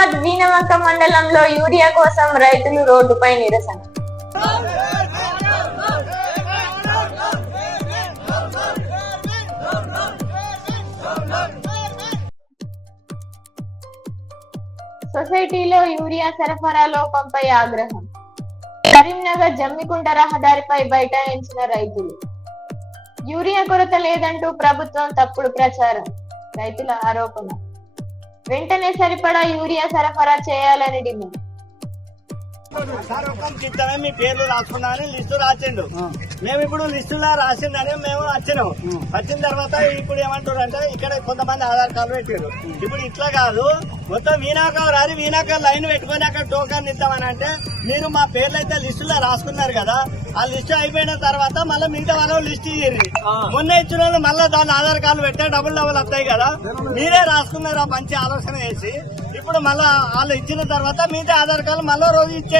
హైదరాబాద్ వీనవంక మండలంలో యూరియా కోసం రైతులు రోడ్డుపై నిరసన. సొసైటీలో యూరియా సరఫరా లోపంపై ఆగ్రహం. కరీంనగర్ జమ్మికుంట రహదారిపై బైఠాయించిన రైతులు. యూరియా కొరత లేదంటూ ప్రభుత్వం తప్పుడు ప్రచారం. రైతుల ఆరోపణ. వెంటనే సరిపడా యూరియా సరఫరా చేయాలని డిమాండ్. సార్ ఒక్క చిత్తమే మీ పేర్లు రాసుకున్నాను లిస్టు రాసిండు. మేము ఇప్పుడు లిస్టులా రాసిందని మేము వచ్చినాం. వచ్చిన తర్వాత ఇప్పుడు ఏమంటారు అంటే ఇక్కడ కొంతమంది ఆధార్ కార్డు పెట్టారు ఇప్పుడు ఇట్లా కాదు మొత్తం వీణాకం రాదు వీణాకం లైన్ పెట్టుకొని అక్కడ టోకన్ ఇద్దామని అంటే మీరు మా పేర్లు అయితే లిస్టులో రాసుకున్నారు కదా ఆ లిస్టు అయిపోయిన తర్వాత మళ్ళీ మిగతా వాళ్ళు లిస్ట్ ఇచ్చింది మొన్న ఇచ్చిన వాళ్ళు మళ్ళీ దాని ఆధార్ కార్డు పెట్టే డబుల్ డబుల్ వస్తాయి కదా మీరే రాసుకున్నారు మంచి ఆలోచన చేసి ఇప్పుడు మళ్ళీ వాళ్ళు ఇచ్చిన తర్వాత మిగతా ఆధార్ కార్డు మళ్ళీ రోజు ఇచ్చే